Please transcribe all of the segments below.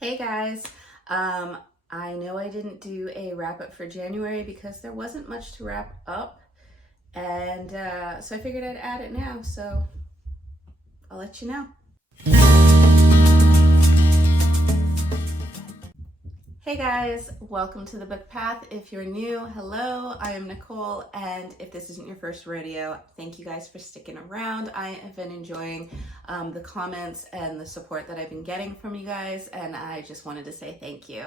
Hey guys, I know I didn't do a wrap up for January because there wasn't much to wrap up, and so I figured I'd add it now, so I'll let you know. Hey guys, welcome to the Book Path. If you're new, hello, I am Nicole, and if this isn't your first rodeo, thank you guys for sticking around. I have been enjoying the comments and the support that I've been getting from you guys, and I just wanted to say thank you.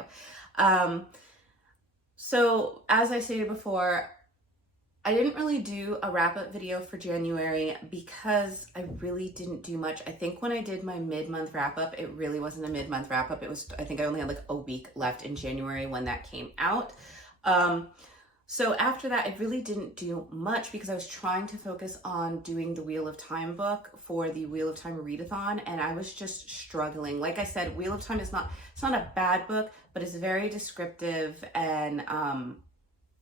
So as I stated before, I didn't really do a wrap-up video for January because I really didn't do much. I think when I did my mid-month wrap-up, it really wasn't a mid-month wrap-up. It was, I think I only had like a week left in January when that came out. So after that, I really didn't do much because I was trying to focus on doing the Wheel of Time book for the Wheel of Time readathon, and I was just struggling. Like I said, Wheel of Time is it's not a bad book, but it's very descriptive and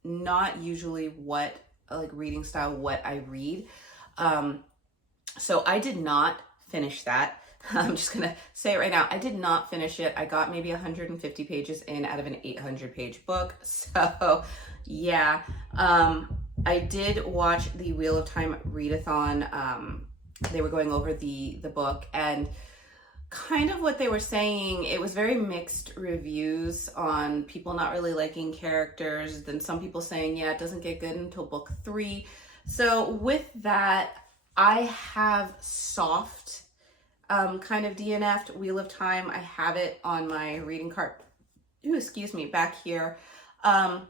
not usually what like reading style what I read. So I did not finish that. I'm just gonna say it right now. I did not finish it. I got maybe 150 pages in out of an 800 page book. So yeah, I did watch the Wheel of Time readathon. They were going over the book, and kind of what they were saying, it was very mixed reviews on people not really liking characters, then some people saying, yeah, it doesn't get good until book 3. So with that, I have soft kind of DNF'd Wheel of Time. I have it on my reading cart, back here. I'm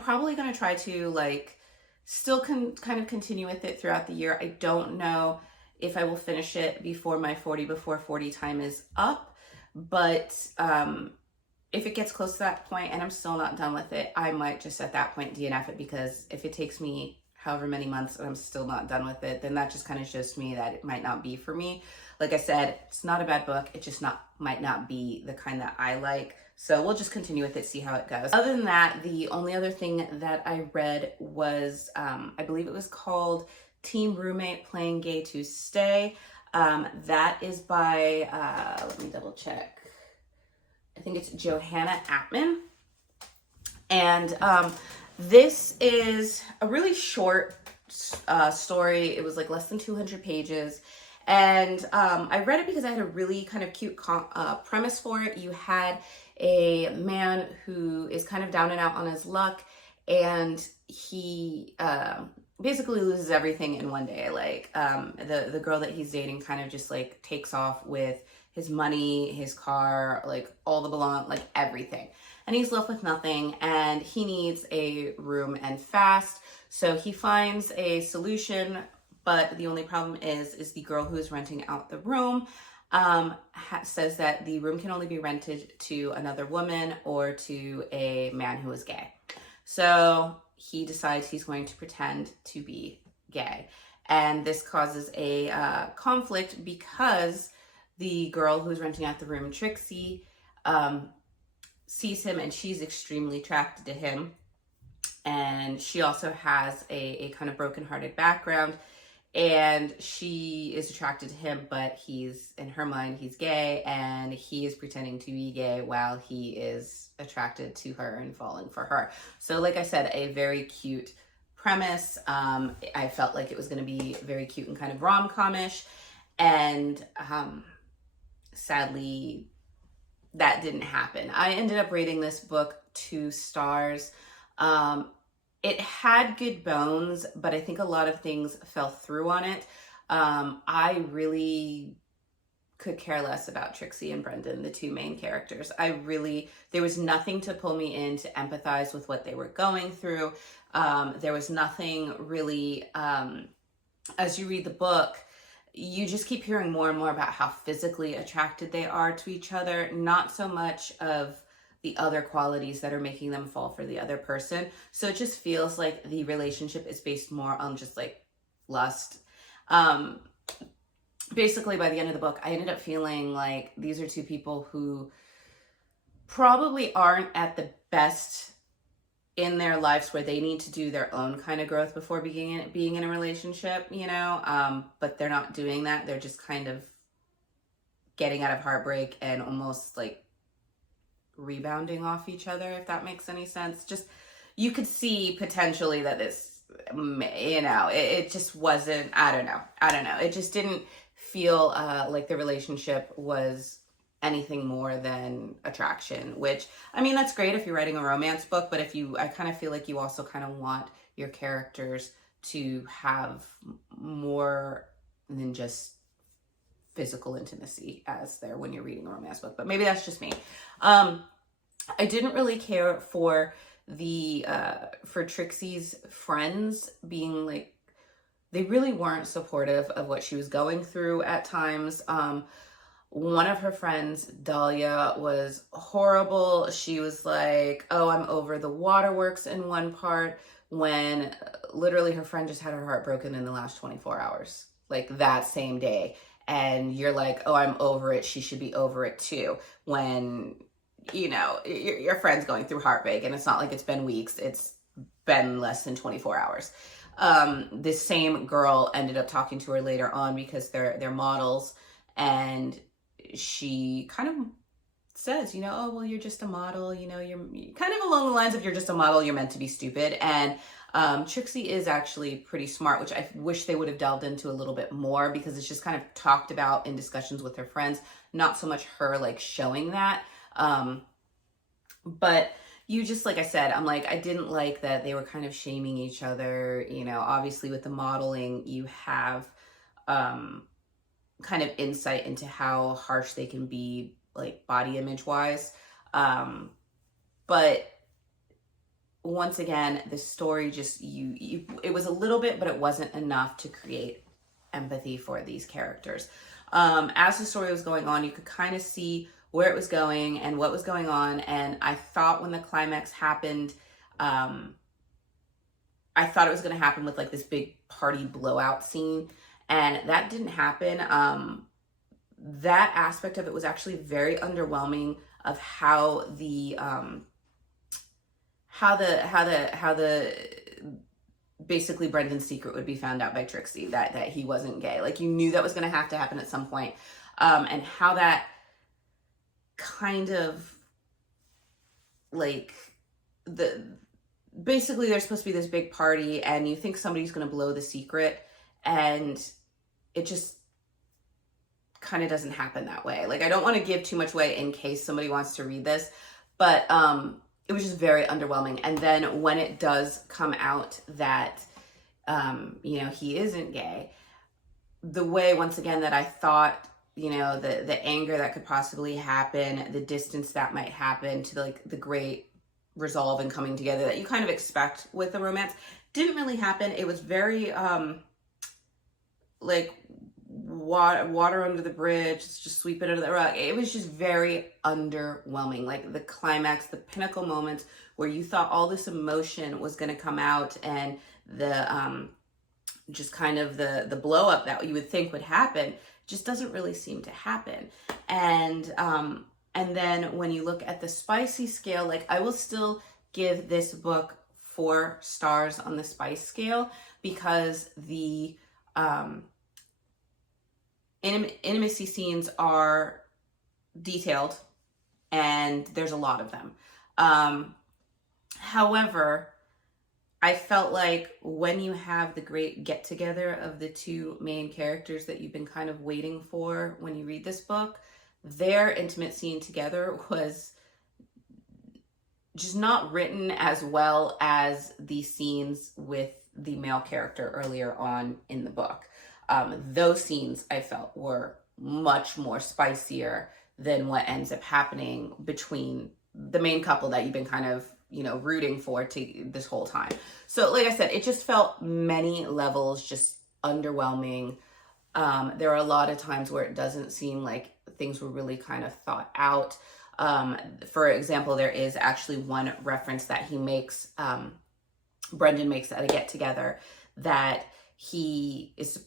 probably going to try to still kind of continue with it throughout the year. I don't know if I will finish it before my 40 before 40 time is up, but if it gets close to that point and I'm still not done with it, I might just at that point DNF it, because if it takes me however many months and I'm still not done with it, then that just kind of shows me that it might not be for me. Like I said, it's not a bad book, it just might not be the kind that I like. So we'll just continue with it, see how it goes. Other than that, the only other thing that I read was, I believe it was called Teen Roommate Playing Gay to Stay. That is by, let me double check. I think it's Johanna Atman. And this is a really short story. It was like less than 200 pages. And I read it because I had a really kind of cute premise for it. You had a man who is kind of down and out on his luck, and he basically loses everything in one day. Like the girl that he's dating kind of just like takes off with his money, his car, like all the like everything. And he's left with nothing, and he needs a room and fast. So he finds a solution, but the only problem is the girl who is renting out the room says that the room can only be rented to another woman or to a man who is gay. So he decides he's going to pretend to be gay. And this causes a conflict because the girl who's renting out the room, Trixie, sees him and she's extremely attracted to him. And she also has a kind of brokenhearted background, and she is attracted to him, but in her mind, he's gay, and he is pretending to be gay while he is attracted to her and falling for her. So like I said, a very cute premise. I felt like it was going to be very cute and kind of rom-com-ish, and sadly, that didn't happen. I ended up rating this book 2 stars. It had good bones, but I think a lot of things fell through on it. I really could care less about Trixie and Brendan, the 2 main characters. There was nothing to pull me in to empathize with what they were going through. There was nothing really, as you read the book, you just keep hearing more and more about how physically attracted they are to each other, not so much of the other qualities that are making them fall for the other person. So it just feels like the relationship is based more on just like lust. Basically, by the end of the book, I ended up feeling like these are 2 people who probably aren't at the best in their lives, where they need to do their own kind of growth before being in a relationship, but they're not doing that. They're just kind of getting out of heartbreak and almost like rebounding off each other, if that makes any sense. Just, you could see potentially that this, it just wasn't, I don't know. It just didn't feel like the relationship was anything more than attraction, which, I mean, that's great if you're writing a romance book, but I kind of feel like you also kind of want your characters to have more than just physical intimacy as there when you're reading a romance book, but maybe that's just me. I didn't really care for for Trixie's friends being like, they really weren't supportive of what she was going through at times. One of her friends, Dahlia, was horrible. She was like, oh, I'm over the waterworks in one part, when literally her friend just had her heart broken in the last 24 hours, like that same day. And you're like, oh, I'm over it. She should be over it too. When, your friend's going through heartbreak, and it's not like it's been weeks. It's been less than 24 hours. This same girl ended up talking to her later on because they're models, and she kind of says, oh, well, you're just a model, you're kind of along the lines of, you're just a model, you're meant to be stupid. And Trixie is actually pretty smart, which I wish they would have delved into a little bit more, because it's just kind of talked about in discussions with her friends, not so much her like showing that. But you just, like I said, I'm like, I didn't like that they were kind of shaming each other. Obviously with the modeling, you have kind of insight into how harsh they can be, like body image wise. But once again, the story just, it was a little bit, but it wasn't enough to create empathy for these characters. As the story was going on, you could kind of see where it was going and what was going on. And I thought when the climax happened, I thought it was going to happen with like this big party blowout scene, and that didn't happen. That aspect of it was actually very underwhelming, of how the basically Brendan's secret would be found out by Trixie, that he wasn't gay. Like, you knew that was going to have to happen at some point. And how that kind of like basically there's supposed to be this big party, and you think somebody's going to blow the secret, and it just kind of doesn't happen that way. Like, I don't want to give too much away in case somebody wants to read this, but it was just very underwhelming. And then when it does come out that he isn't gay, the way, once again, that I thought, the anger that could possibly happen, the distance that might happen to the great resolve and coming together that you kind of expect with a romance, didn't really happen. It was very like water under the bridge, just sweep it under the rug. It was just very underwhelming. Like, the climax, the pinnacle moments where you thought all this emotion was going to come out, and the just kind of the blow up that you would think would happen just doesn't really seem to happen. And then when you look at the spicy scale, like, I will still give this book 4 stars on the spice scale, because the intimacy scenes are detailed, and there's a lot of them. However, I felt like when you have the great get together of the 2 main characters that you've been kind of waiting for when you read this book, their intimate scene together was just not written as well as the scenes with the male character earlier on in the book. Those scenes I felt were much more spicier than what ends up happening between the main couple that you've been kind of, rooting for to this whole time. So like I said, it just felt many levels just underwhelming. There are a lot of times where it doesn't seem like things were really kind of thought out. For example, there is actually one reference that he makes, Brendan makes at a get together, that he is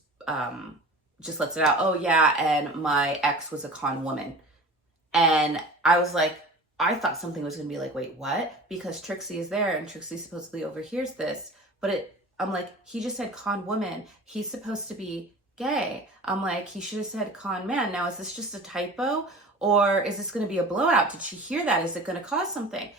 just lets it out. Oh yeah, and my ex was a con woman. And I was like, I thought something was going to be like, wait, what? Because Trixie is there, and Trixie supposedly overhears this. But I'm like, he just said con woman. He's supposed to be gay. I'm like, he should have said con man. Now, is this just a typo? Or is this going to be a blowout? Did she hear that? Is it going to cause something?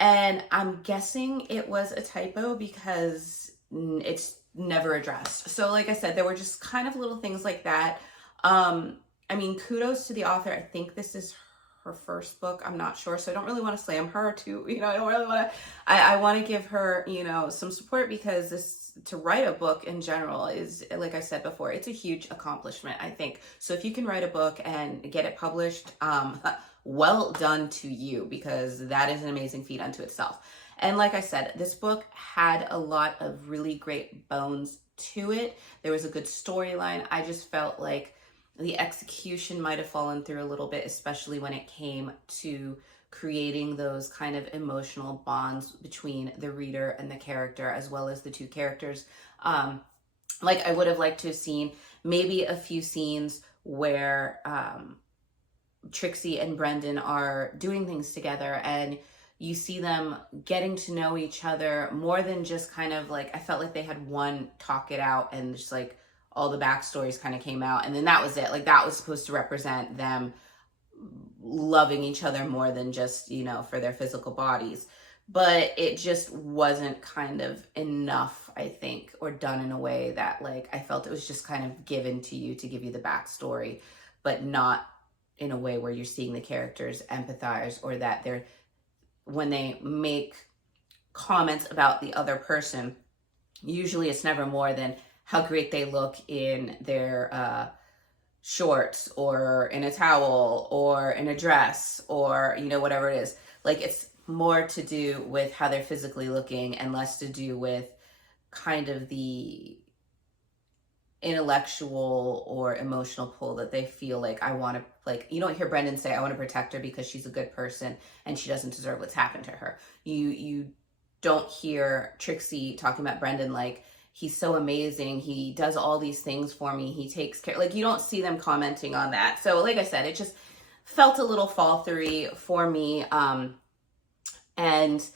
And I'm guessing it was a typo because it's never addressed. So like I said, there were just kind of little things like that. I mean, kudos to the author. I think this is her first book. I'm not sure. So I don't really want to slam her too. I don't really want to, I want to give her, some support, because to write a book in general is, like I said before, it's a huge accomplishment, I think. So if you can write a book and get it published, well done to you, because that is an amazing feat unto itself. And like I said, this book had a lot of really great bones to it. There was a good storyline. I just felt like the execution might have fallen through a little bit, especially when it came to creating those kind of emotional bonds between the reader and the character, as well as the two characters. Like I would have liked to have seen maybe a few scenes where Trixie and Brendan are doing things together, and you see them getting to know each other more than just kind of like, I felt like they had one talk it out and just like all the backstories kind of came out, and then that was it. Like that was supposed to represent them loving each other more than just, for their physical bodies. But it just wasn't kind of enough, I think, or done in a way that like I felt it was just kind of given to you to give you the backstory, but not in a way where you're seeing the characters empathize, or that when they make comments about the other person, usually it's never more than how great they look in their shorts or in a towel or in a dress or, whatever it is. Like it's more to do with how they're physically looking and less to do with kind of the intellectual or emotional pull that they feel like, I want to, like, you don't hear Brendan say, I want to protect her because she's a good person and she doesn't deserve what's happened to her. You don't hear Trixie talking about Brendan like, he's so amazing, he does all these things for me, he takes care, like you don't see them commenting on that. So like I said, it just felt a little fall through for me. And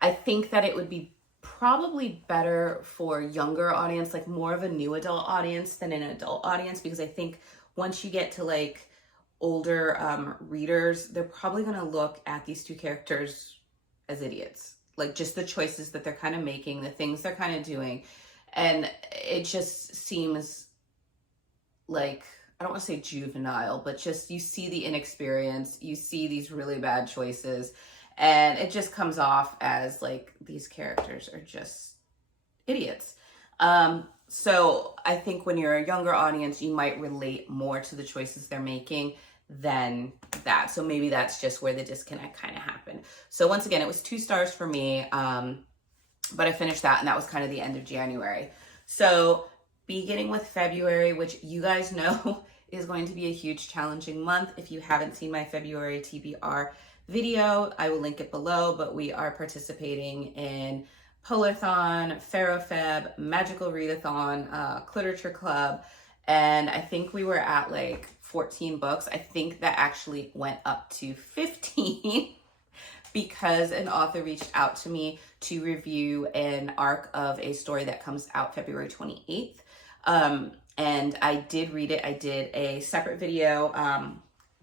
I think that it would be probably better for younger audience, like more of a new adult audience than an adult audience, because I think once you get to like older readers, they're probably going to look at these two characters as idiots, like just the choices that they're kind of making, the things they're kind of doing. And it just seems like, I don't want to say juvenile, but just you see the inexperience, you see these really bad choices, and it just comes off as like these characters are just idiots. So I think when you're a younger audience, you might relate more to the choices they're making than that. So maybe that's just where the disconnect kind of happened. So once again, it was 2 stars for me, but I finished that, and that was kind of the end of January. So beginning with February, which you guys know is going to be a huge challenging month. If you haven't seen my February T.B.R. video, I will link it below, but we are participating in Polarthon, Ferrofeb, Magical Readathon, Literature Club, and I think we were at like 14 books. I think that actually went up to 15 because an author reached out to me to review an arc of a story that comes out February 28th. And I did read it. I did a separate video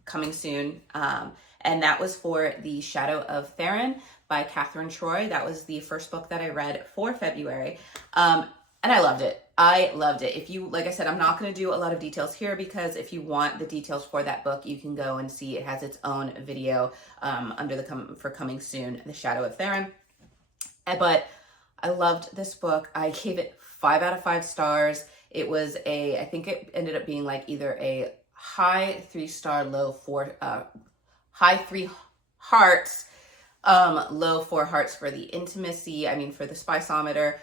coming soon. And that was for The Shadow of Theron by Catherine Troy. That was the first book that I read for February. And I loved it. I loved it. If you, like I said, I'm not going to do a lot of details here, because if you want the details for that book, you can go and see it has its own video under the for coming soon, The Shadow of Theron. But I loved this book. I gave it 5 out of 5 stars. It was I think it ended up being like either a high 3-star, low 4, high 3 hearts, low 4 hearts for the intimacy. I mean, for the spiceometer,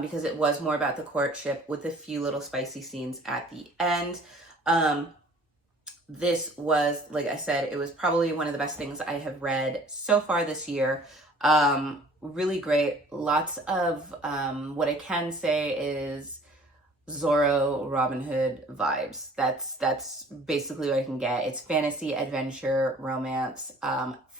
because it was more about the courtship with a few little spicy scenes at the end. This was, like I said, it was probably one of the best things I have read so far this year. Really great. Lots of, what I can say is Zorro, Robin Hood vibes. That's basically what I can get. It's fantasy, adventure, romance,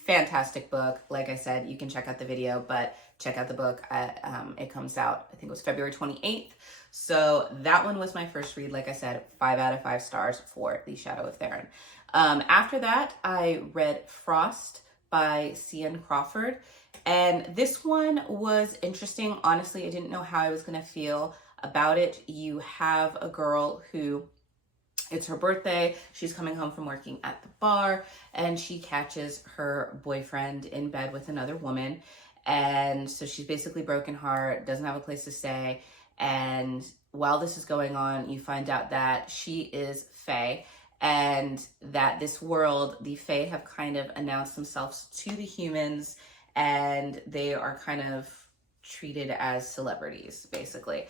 fantastic book. Like I said, you can check out the video, but check out the book. It comes out, I think it was February 28th. So that one was my first read. Like I said, 5 out of 5 stars for The Shadow of Theron. After that, I read Frost by C.N. Crawford. And this one was interesting. Honestly, I didn't know how I was going to feel about it. You have a girl who, it's her birthday. She's coming home from working at the bar, and she catches her boyfriend in bed with another woman. And so she's basically broken heart, doesn't have a place to stay. And while this is going on, you find out that she is Fae, and that this world, the Fae have kind of announced themselves to the humans, and they are kind of treated as celebrities, basically.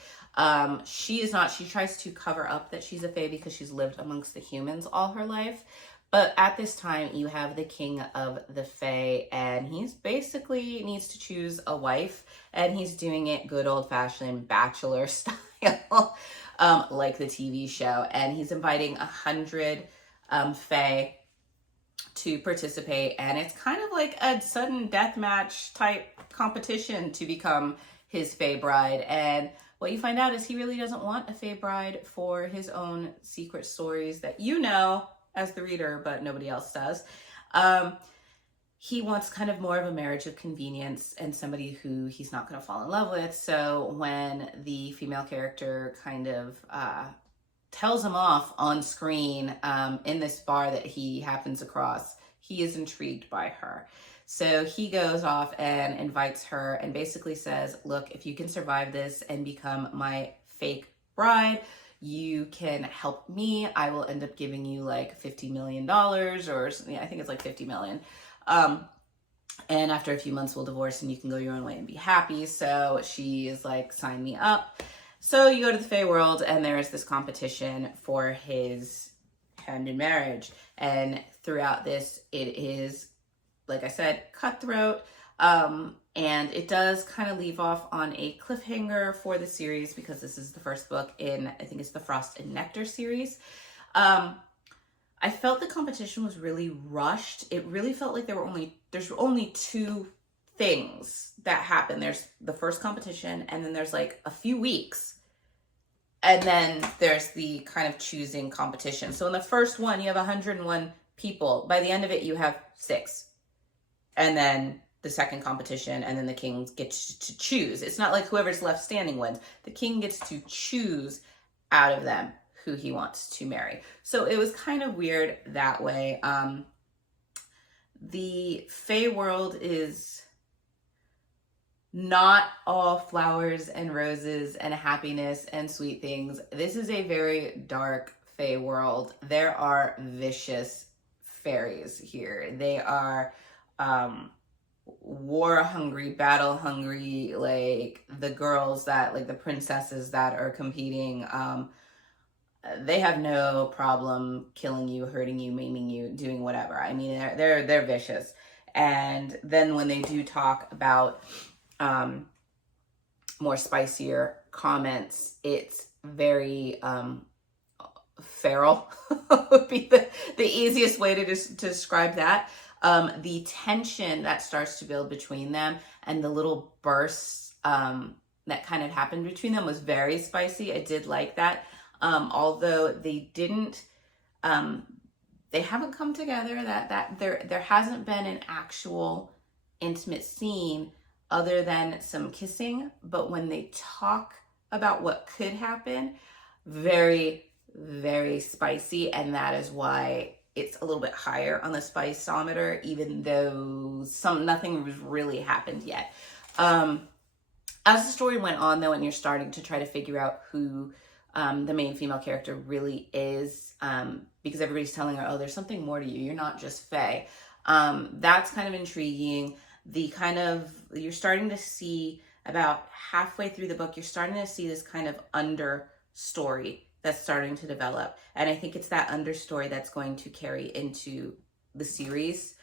She is not. She tries to cover up that she's a Fae because she's lived amongst the humans all her life. But at this time, you have the king of the Fae, and he's basically needs to choose a wife, and he's doing it good old-fashioned bachelor style, like the TV show. And he's inviting 100 Fae to participate, and it's kind of like a sudden death match type competition to become his Fae bride. And what you find out is he really doesn't want a Fae bride for his own secret stories that you know as the reader, but nobody else does. He wants kind of more of a marriage of convenience and somebody who he's not going to fall in love with. So when the female character kind of tells him off on screen in this bar that he happens across, he is intrigued by her. So he goes off and invites her and basically says, look, if you can survive this and become my fake bride, you can help me. I will end up giving you like $50 million or something. I think it's like 50 million. And after a few months, we'll divorce and you can go your own way and be happy. So she is like, sign me up. So you go to the Fae world, and there's this competition for his hand in marriage. And throughout this, it is, like I said, cutthroat. And it does kind of leave off on a cliffhanger for the series because this is the first book in, I think it's the Frost and Nectar series. I felt the competition was really rushed. It really felt like there's only 2 things that happen. There's the first competition, and then there's like a few weeks, and then there's the kind of choosing competition. So in the first one, you have 101 people. By the end of it, you have 6. And then the second competition, and then the king gets to choose. It's not like whoever's left standing wins. The king gets to choose out of them who he wants to marry. So it was kind of weird that way. The Fae world is not all flowers and roses and happiness and sweet things. This is a very dark Fae world. There are vicious fairies here. They are war hungry, battle hungry, like the girls that, like the princesses that are competing, they have no problem killing you, hurting you, maiming you, doing whatever. I mean, they're vicious. And then when they do talk about more spicier comments, it's very feral would be the easiest way to describe that. The tension that starts to build between them and the little bursts that kind of happened between them was very spicy. I did like that. Although they didn't, they haven't come together, that there hasn't been an actual intimate scene other than some kissing. But when they talk about what could happen, very, very spicy. And that is why it's a little bit higher on the spiceometer, even though nothing really happened yet. As the story went on, though, and you're starting to try to figure out who the main female character really is, because everybody's telling her, oh, there's something more to you. You're not just Fae. That's kind of intriguing. You're starting to see about halfway through the book, you're starting to see this kind of understory that's starting to develop. And I think it's that understory that's going to carry into the series.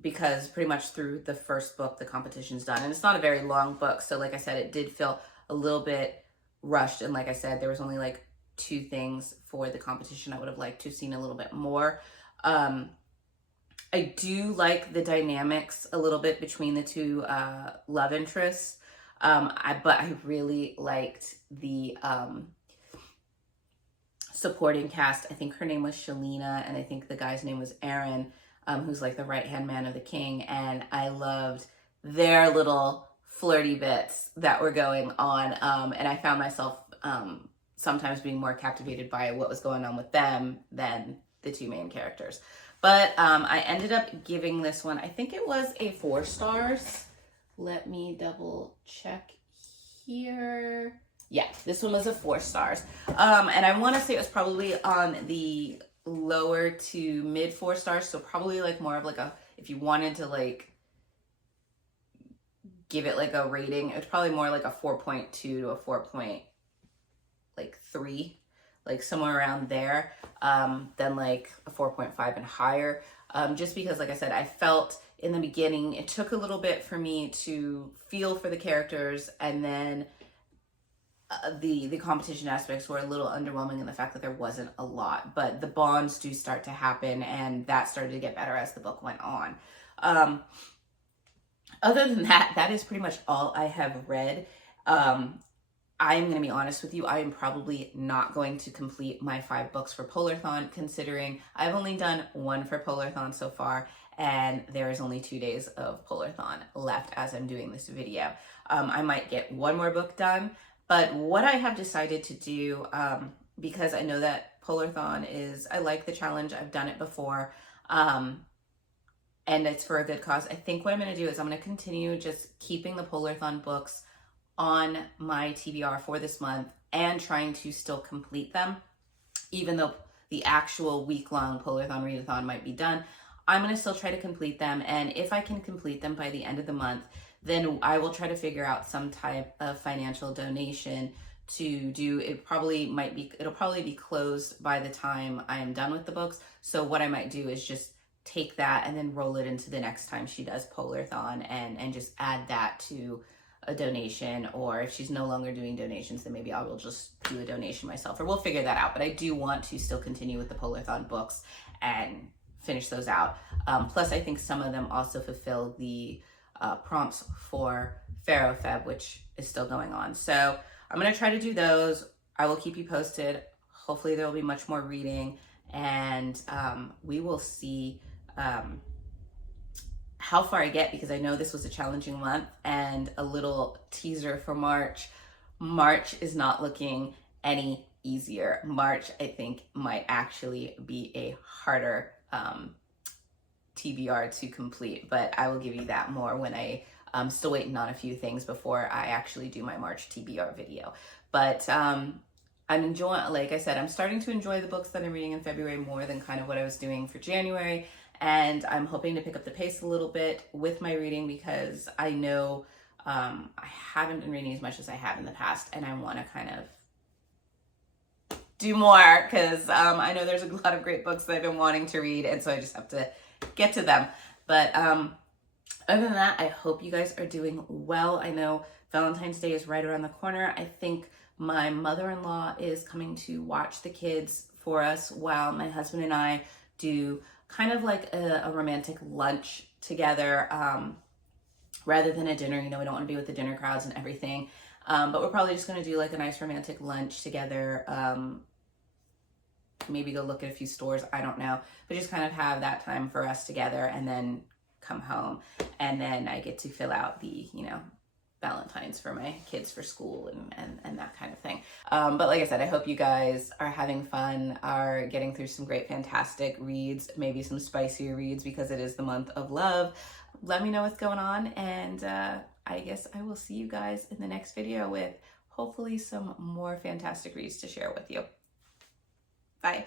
Because pretty much through the first book, the competition's done. And it's not a very long book. So like I said, it did feel a little bit rushed. And like I said, there was only like 2 things for the competition. I would have liked to have seen a little bit more. I do like the dynamics a little bit between the two love interests. But I really liked the supporting cast. I think her name was Shalina, and I think the guy's name was Aaron, who's like the right-hand man of the king. And I loved their little flirty bits that were going on. And I found myself sometimes being more captivated by what was going on with them than the two main characters. But I ended up giving this one, I think it was a 4 stars. Let me double check here. Yeah, this one was a 4 stars. And I want to say it was probably on the lower to mid 4 stars. So probably like more of like a, if you wanted to like give it like a rating, it was probably more like a 4.2 to a 4.3, like somewhere around there, than like a 4.5 and higher. Just because, like I said, I felt in the beginning, it took a little bit for me to feel for the characters, and then the competition aspects were a little underwhelming in the fact that there wasn't a lot, but the bonds do start to happen, and that started to get better as the book went on. Other than that, that is pretty much all I have read. I'm going to be honest with you, I am probably not going to complete my 5 books for Polarthon, considering I've only done 1 for Polarthon so far, and there is only 2 days of Polarthon left as I'm doing this video. I might get 1 more book done, but what I have decided to do, because I know that Polarthon is, I like the challenge, I've done it before, and it's for a good cause. I think what I'm going to do is I'm going to continue just keeping the Polarthon books on my T.B.R. for this month and trying to still complete them, even though the actual week-long Polarthon readathon might be done. I'm going to still try to complete them, and if I can complete them by the end of the month, then I will try to figure out some type of financial donation to do. It'll probably be closed by the time I am done with the books. So what I might do is just take that and then roll it into the next time she does Polarthon, and just add that to a donation. Or if she's no longer doing donations, then maybe I will just do a donation myself, or we'll figure that out. But I do want to still continue with the Polarthon books and finish those out. Plus, I think some of them also fulfill the prompts for Pharaoh Feb, which is still going on. So I'm going to try to do those. I will keep you posted. Hopefully there will be much more reading, and we will see how far I get, because I know this was a challenging month. And a little teaser for March. March is not looking any easier. March, I think, might actually be a harder T.B.R. to complete, but I will give you that more when I'm still waiting on a few things before I actually do my March T.B.R. video. But I'm enjoying, like I said, I'm starting to enjoy the books that I'm reading in February more than kind of what I was doing for January. And I'm hoping to pick up the pace a little bit with my reading, because I know I haven't been reading as much as I have in the past, and I want to kind of do more, because I know there's a lot of great books that I've been wanting to read, and so I just have to get to them. But other than that, I hope you guys are doing well. I know Valentine's Day is right around the corner. I think my mother-in-law is coming to watch the kids for us while my husband and I do kind of like a romantic lunch together, rather than a dinner. You know, we don't want to be with the dinner crowds and everything. But we're probably just going to do like a nice romantic lunch together. Maybe go look at a few stores, I don't know, but just kind of have that time for us together, and then come home, and then I get to fill out the, Valentines for my kids for school and that kind of thing. But like I said, I hope you guys are having fun, are getting through some great, fantastic reads, maybe some spicier reads, because it is the month of love. Let me know what's going on, and I guess I will see you guys in the next video with hopefully some more fantastic reads to share with you. Bye.